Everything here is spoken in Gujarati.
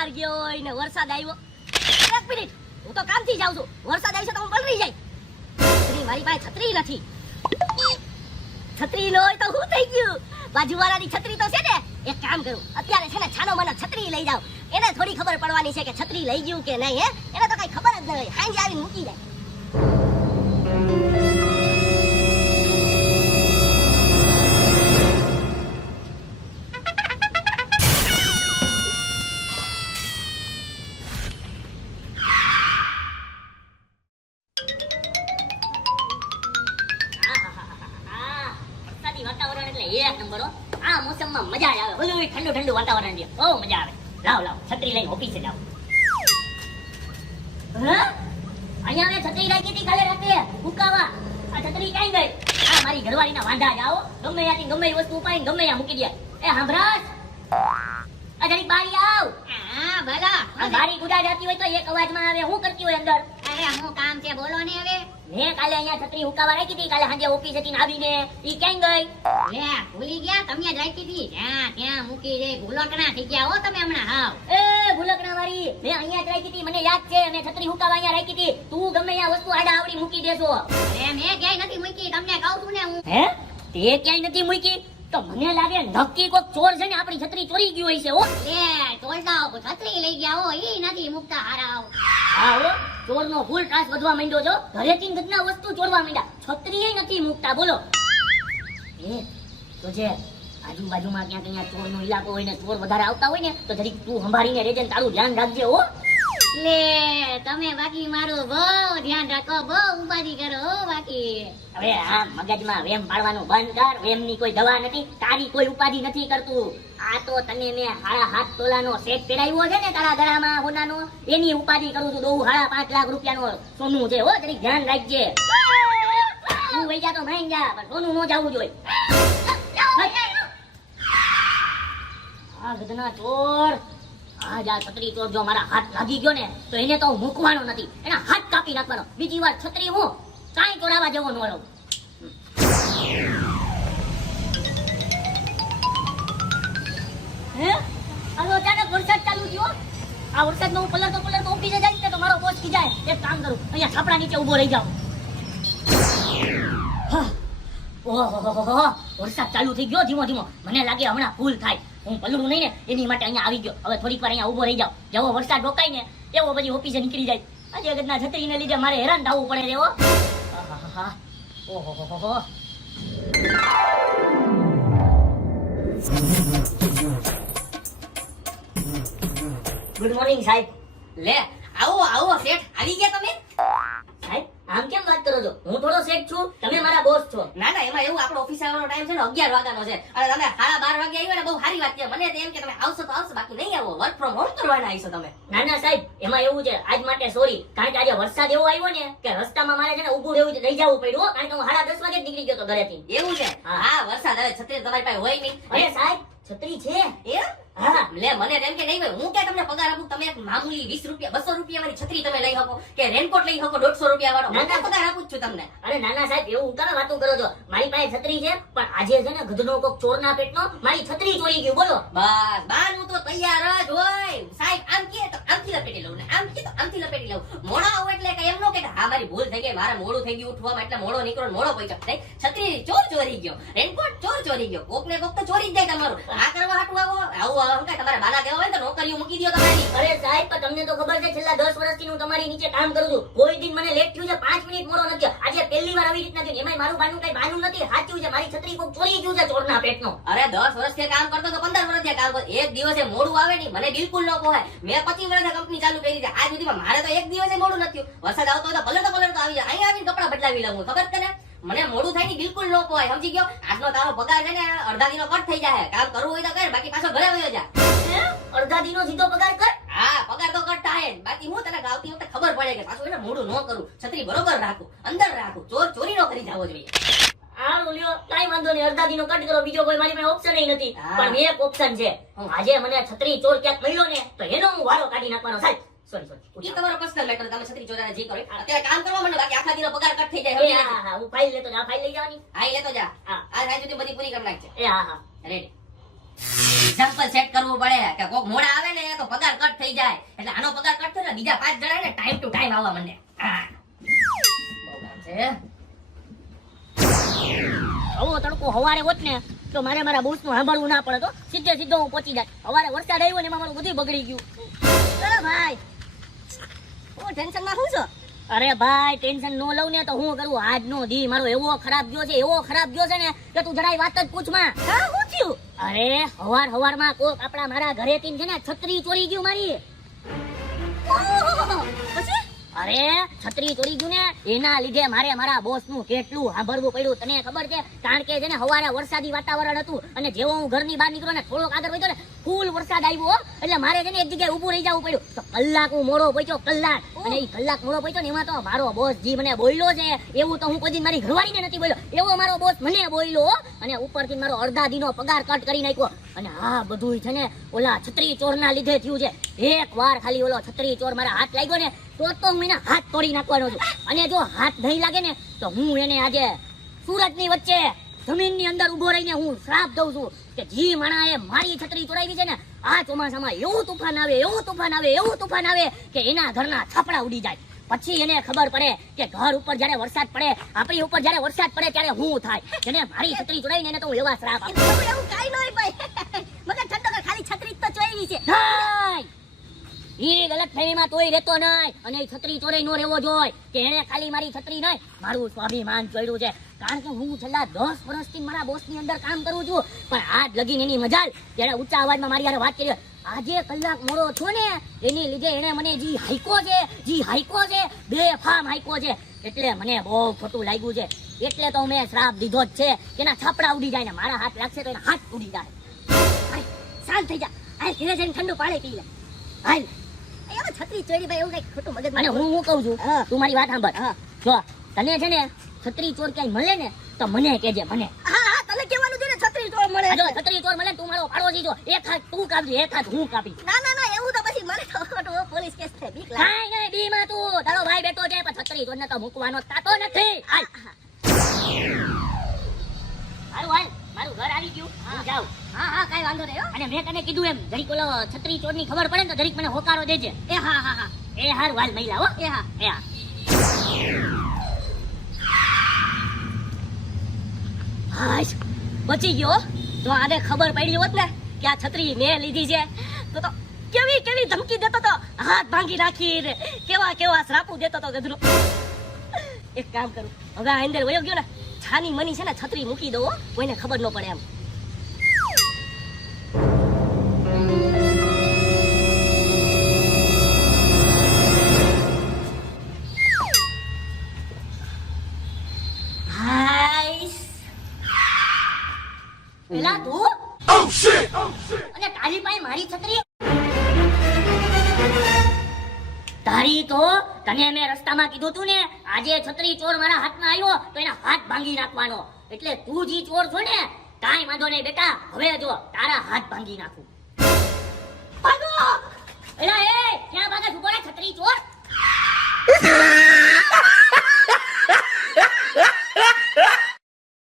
બહાર ગયો હોય ને વરસાદ આવ્યો. એક મિનિટ, હું તો કામથી જાઉં છું. વરસાદ આવશે તો હું પલળી જાય. છત્રી મારી પાસે છત્રી નથી. છત્રી ન હોય તો શું થઈ ગયું? બાજુવાળાની છત્રી તો છે ને. એક કામ કરું, અત્યારે છે ને છાનો માનો છત્રી લઈ જાઉં. એને થોડી ખબર પડવાની છે કે છત્રી લઈ ગયું કે નહીં. એને તો કઈ ખબર જ ન હોય. સાંજે આવીને મૂકી જાય. વાતાવરણ એટલે એક નંબર. આ મોસમમાં મજા આવે. બધું ઠંડુ ઠંડુ વાતાવરણ છે. બહુ મજા આવે. લાવ લાવ છત્રી લઈને ઓફિસે જાવ. અહીંયા મેં છત્રી રાખી હતી કાલે રાતે મુકાવા. આ છત્રી ક્યાં ગઈ? આ મારી ઘરવાળીના વાંઢા જાઓ. ગમે ત્યાંથી ગમે એ વસ્તુ ઉપાડીને ગમે ત્યાં મૂકી દે. એ સાંભળાશ, આ જરીક બારી આવ. હા ભલા. આ બારી ગુડા જાતી હોય તો એક અવાજમાં આવે. હું કરતી હોય અંદર? અરે હું કામ છે, બોલો ને હવે. મેં કાલે અહીંયા છત્રી હુકાવા રાખી હતી. કાલે સાંજે ઓફિસેથી આવીને ઈ ક્યાં ગઈ? લે ભૂલી ગયા, તમે જ રાખી હતી. ત્યાં મૂકી દે. ભૂલકણા થઈ ગયા હો તમે હમણાં. હાવ એ ભૂલકણા વાળી, મેં અહીંયા જ રાખી હતી. મને યાદ છે, મેં છત્રી હુકાવા અહીંયા રાખી હતી. તું ગમે ત્યાં વસ્તુ આડા આવડી મૂકી દેશો. અરે મેં ક્યાંય નથી મૂકી, તમને કહું છું ને હું. હે, તે ક્યાંય નથી મૂકી? તો મને લાગે નક્કી કોક ચોર છે ને આપણી છત્રી ચોરી ગયું હશે. હો લે ચોરડાઓ છત્રી લઈ ગયા હો. ઈ નથી મૂકતા હારા. હા હો, ચોરનો ફૂલ ત્રાસ વધવા માંડ્યો છો. ઘરેથી ઘરના વસ્તુ ચોરવા માંડ્યા. છત્રી નથી મૂકતા. બોલો એ તો છે આજુબાજુમાં ક્યાંક અહીંયા ચોરનો ઇલાકો હોય ને ચોર વધારે આવતા હોય ને તો જરીક તું સંભાળીને રહેજે ને તારું ધ્યાન રાખજે. હો લે તમે બાકી મારું બહુ ધ્યાન રાખો, બહુ ઉપાધિ કરો હો બાકી. હવે આ મગજમાં વેમ પાડવાનું બંધ કર. વેમની કોઈ દવા નથી, તારી કોઈ ઉપાધિ નથી કરતું. આ તો તને મેં 7.5 તોલાનો સેટ પહેરાવ્યો છે ને તારા ગળામાં સોનાનો, એની ઉપાધિ કરું છું. 5.5 લાખ રૂપિયાનો સોનું છે. હો જરીક ધ્યાન રાખજે. તું વઈ જા તો માઈ જા, પણ સોનું ન જાવું જોઈએ. આ ગધના ચોર, આ જા છત્રી ચોર જો મારા હાથ લાગી ગયો ને તો એને તો હું મૂકવાનો નથી. એના હાથ કાપી નાખવાનો. બીજી વાર છત્રી હું કાંઈ ચોરાવા જવો ન રહું. હે આનો અચાનક વરસાદ ચાલુ થયો. આ વરસાદમાં હું પલળતો ઓફિસે જઈશ ને તો મારો બોસ કી જાય. એક કામ કરું, અહીંયા છાપડા નીચે ઊભો રહી જાઉં. ઓહો, વરસાદ ચાલુ થઈ ગયો ધીમો ધીમો. મને લાગે હમણાં ફૂલ થાય. હું પલળું નહીં ને એની માટે અહીંયા આવી ગયો. હવે થોડીક વાર અહીંયા ઊભો રહી જાવ. જેવો વરસાદ રોકાય ને એવો પછી ઓફિસે નીકળી જાય. આજે જગતના છત્રીને લીધે મારે હેરાન થવું પડે છે. ઓહો, ગુડ મોર્નિંગ સાહેબ. લે આવો આવો શેઠ, આવી ગયા તમે? સાહેબ આમ કેમ વાત કરો છો? હું થોડો શેઠ છું, તમે મારા બોસ છો. ના ના, એમાં એવું આપણો ઓફિસ આવવાનો ટાઈમ છે ને 11 વાગ્યાનો છે અને તમે 12:30 વાગે આવ્યા ને બહુ સારી વાત છે. મને તો એમ કે તમે આવશો તો આવશો, બાકી નહીં આવો. વર્ક ફ્રોમ હોમ કરવાના આવીશો તમે. ના ના સાહેબ, એમાં એવું છે આજ માટે સોરી, કારણ કે આજે વરસાદ એવો આવ્યો ને કે રસ્તામાં મારે છે ને ઊભું રહેવું રહી જવું પડ્યું. કારણ કે હું 10:30 વાગે જ નીકળી ગયો તો ઘરેથી. એવું છે? હા વરસાદ હવે છત્રી તમારી પાસે હોય નહીં. અરે સાહેબ છત્રી છે. એમ? હા લે મને એમ કે નહીં હોય. હું કે તમને પગાર આપું, તમે એક મામૂલી 20 રૂપિયા 200 રૂપિયા વાળી છત્રી તમે લઈ શકો કે રેનકોટ લઈ શકો 150 રૂપિયા વાળો. હું ક્યાં પગાર આપું છું તમને? અરે નાના સાહેબ એવું તમે વાતો કરો છો. મારી પાસે છત્રી છે પણ આજે છે ને ગધનો કોક ચોરના પેટનો મારી છત્રી ચોરી ગયું. બોલો બસ બાનું તો તૈયાર જ હોય. સાહેબ આમ કે તો આમથી લપેટી લઉં ને આમ કે તો આમથી લપેટી લઉં. મોડા આવું એટલે કઈ એમ નો કે હા મારી ભૂલ થઈ ગઈ, મારે મોડું થઈ ગયું ઉઠવામાં એટલે મોડો નીકળો મોડો પહોંચ્યો. નહીં, છત્રી ચોર ચોરી ગયો, રેનકોટ ચોર ચોરી ગયો. કોક ને કોક તો ચોરી જ જાય તમારું. આ કરવા હાટું આવું કે તમારે બાના દેવા હોય તો નોકરીઓ મૂકી દો તમારી. અરે સાહેબ પણ તમને તો ખબર છે છેલ્લા 10 વર્ષથી હું તમારી નીચે કામ કરું છું. કોઈ દિન મને લેટ થયું છે, 5 મિનિટ મોડો નથી થયો. આજે પહેલી વાર આવી રીતના થયું. એમાંય મારું બાનું કઈ બાનું નથી, સાચું છે. મારી છત્રી કોક ચોરી ગયું છે ચોરના પેટનો. અરે 10 વર્ષથી કામ કરતો તો 15 વર્ષથી કામ કરતો. એક દિવસે મોડું આવે નહીં મને બિલકુલ ન પોહાય. મેં 25 વર્ષથી કંપની ચાલુ કરી છે. આજ સુધીમાં મારે તો એક દિવસે મોડું નથી થયું. વરસાદ આવતો હોય તો પલળતો આવી જાય. અહીંયા આવીને કપડા બદલાવી લઉં. ખબર તને? મને મોડું થાય ને બિલકુલ ન પોહાય. સમજી ગયો? આજનો તારો પગાર છે ને અડધા દિનો કટ થઈ જાય. કામ કરવું હોય તો કર, બાકી પાછો ઘરે વયો જા. અડધા દિનો સીધો પગાર કર. હા પગાર તો કટ થાય. બાકી હું તને આવતી વખતે ખબર પડે કે પાછું એને મોડું ન કરું, છત્રી બરોબર રાખું, અંદર રાખું, ચોરી નો કરી જાવો જોઈએ. આ બોલ્યો કઈ વાંધો નહીં, અડધા દિનો કટ કરો. બીજો કોઈ મારી પાસે ઓપ્શન નથી. પણ એક ઓપ્શન છે. આજે મને છત્રી ચોર ક્યાંક મળ્યો ને તો એનો હું વારો કાઢી નાખવાનો. સાહેબ સોરી ઈ તમારો પર્સનલ મેટર. તમે છત્રી ચોરાને જે કરો અત્યારે કામ કરવા મને, બાકી આખા દિનો પગાર કટ થઈ જાય. હા હું ફાઇલ લેતો જા. ફાઇલ લઈ જવાની. હા ઈ લેતો જા. હા આ સાહેબ સુધી બધી પૂરી કરી નાખજે. એ હા રેડી. એક્ઝામ્પલ સેટ કરવું પડે કે કોક મોડા આવે ને તો પગાર કટ થઈ જાય એટલે આનો પગાર કટ થયો ને બીજા 5 જણા ને ટાઈમ ટુ ટાઈમ આવવા માંડે હા બહુ કામ છે આવો તડકો હવારે હોત ને તો મારે મારા બોસ નું સાંભળવું ના પડે તો સીધો હું પહોંચી જાય. હવારે વરસાદ આવ્યો ને એમાં મારું બધું બગડી ગયું. ભાઈ હું ટેન્શન માં છું છો અરે ભાઈ ટેન્શન નો લઉં ને તો હું કરું. આજનો દી મારો એવો ખરાબ ગયો છે ને કે તું જરાય વાત જ પૂછમાં. હા હું થયું અરે હવારમાં કોક આપણા મારા ઘરેથી છે ને છત્રી ચોરી ગયું મારી. ઓહો, પછી અરે છત્રી ચોરી ગયું ને એના લીધે મારે મારા બોસ નું કેટલું સાંભળવું પડ્યું તને ખબર છે. કારણ કે છે ને હવારે વરસાદી વાતાવરણ હતું અને જેવો હું ઘરની બહાર નીકળ્યો ને થોડોક આગળ વધ્યો ને ફૂલ વરસાદ આવ્યો એટલે મારે છે ને એક જગ્યાએ ઊભું રહી જવું પડ્યું. તો કલાક હું મોડો પહોંચ્યો કલાક. અને એ કલાક મોડો પહોંચ્યો ને એમાં તો મારો બોસ જી મને બોલ્યો છે એવું તો હું કોઈ દી મારી ઘરવાળીને નથી બોલ્યો. એવો મારો બોસ મને બોલ્યો અને ઉપરથી મારો અડધા દીનો પગાર કટ કરી નાખ્યો. અને આ બધું છે ને ઓલા છત્રી ચોરના લીધે થયું છે. એક વાર ખાલી ઓલો છત્રી ચોર મારા હાથ લાગ્યો ને તો હું એના હાથ તોડી નાખવાનો છું. અને જો હાથ નહીં લાગે ને તો હું એને આજે સુરતની વચ્ચે જમીનની અંદર ઉભો રહીને હું શ્રાપ દઉં છું કે જી માણાએ મારી છત્રી ચોરાવી છે ને આ ચોમાસામાં એવું તુફાન આવે કે એના ઘરના છાપડા ઉડી જાય. પછી એને ખબર પડે કે ઘર ઉપર જ્યારે વરસાદ પડે આપણી ઉપર જ્યારે વરસાદ પડે ત્યારે હું થાય. જેને મારી છત્રી ચોરાવીને એને તો હું એવા શ્રાપ આપું. એવું કાઈ નહીં ભાઈ મગર ઠંડો કર ખાલી છત્રી જ તો ચોરી છે નહીં ઈ ગલત ફહેમીમાં તોય રહેતો નહીં. અને એ છત્રી ચોરાઈ નો રહેવો જોઈએ કે એને ખાલી મારી છત્રી નહીં મારું સ્વાભિમાન ચોર્યું છે. કારણ કે હું છેલ્લા 10 વર્ષથી મારા બોસની અંદર કામ કરું છું પણ આજ લગીને એની મજાલ જ્યારે ઊંચા અવાજમાં મારી હારે વાત કરી આજે કલાક મોડો છો ને એની લીધે એને મને જી હાઈકો છે બેફામ હાઈકો છે. એટલે મને બહુ ખોટું લાગ્યું છે. એટલે તો મેં શ્રાપ દીધો જ છે કે એના છાપડા ઉડી જાય ને મારા હાથ લાગશે તો એના હાથ ઉડી જાય. શાંત થઈ જા આ ધીરે જઈને ઠંડુ પાણી પી લે હાલ એમાં છત્રી ચોરી ભાઈ એવું કઈ ખોટું મગજ અને હું કહું છું હા. તું મારી વાત સાંભળ. જો તને છે ને છત્રી ચોર ક્યાંય મળે ને તો મને કહેજે મને. હા તને કહેવાનું છે ને છત્રી ચોર મળે જો છત્રી ચોર મળે ને તું મારો પાડોશી છો એક હાથ તું કાપજે એક હાથ હું કાપી. ના એવું તો પછી મને તો ખોટું પોલીસ કેસ થાય બીક લાગે નહીં બી માં તું તારો ભાઈ બેઠો છે પણ છત્રી ચોર ને તો મૂકવાનો તાતો નથી. હાલ મારું ઘર આવી ગયું હું જાઉં. હા કાઈ વાંધો નહીં હો અને મેં તને કીધું એમ જરીક ઓલો છત્રી ચોર ની ખબર પડે ને તો જરીક મને હોકારો દેજે. એ હા એ હાર વાલ મહિલા હો એ હા એ હા હાશ બચી ગયો. જો આને ખબર પડી હોત ને કે આ છત્રી મેં લીધી છે તો કેવી ધમકી દેતો તો હાથ ભાંગી નાખી ને કેવા શ્રાપુ દેતો તો ગધરો. એક કામ કરું હવે આ અંદર વયો ગયો ને છાની મની છે ને છત્રી મૂકી દઉં કોઈને ખબર ન પડે એમ. પેલા તું અને તારી પાસે મારી છત્રી તારી તો તને મેં રસ્તામાં કીધું તું ને આજે છત્રી ચોર મારા હાથમાં આવ્યો તો એના હાથ ભાંગી નાખવાનો. એટલે તું જી ચોર છો ને કાંઈ વાંધો નહીં બેટા હવે જો તારા હાથ ભાંગી નાખું. ભાગો એલા એ ક્યાં ભાગે છોકરા છત્રી ચોર